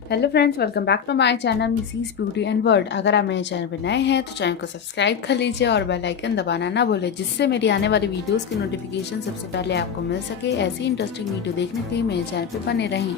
Hello friends, welcome back to my channel Mrs beauty and world. अगर आप मेरे चैनल पर नए हैं तो चैनल को सब्सक्राइब कर लीजिए और बेल आइकन दबाना ना भूलें, जिससे मेरी आने वाली वीडियोस की नोटिफिकेशन सबसे पहले आपको मिल सके। ऐसी इंटरेस्टिंग वीडियो देखने के लिए मेरे चैनल पर बने रहें।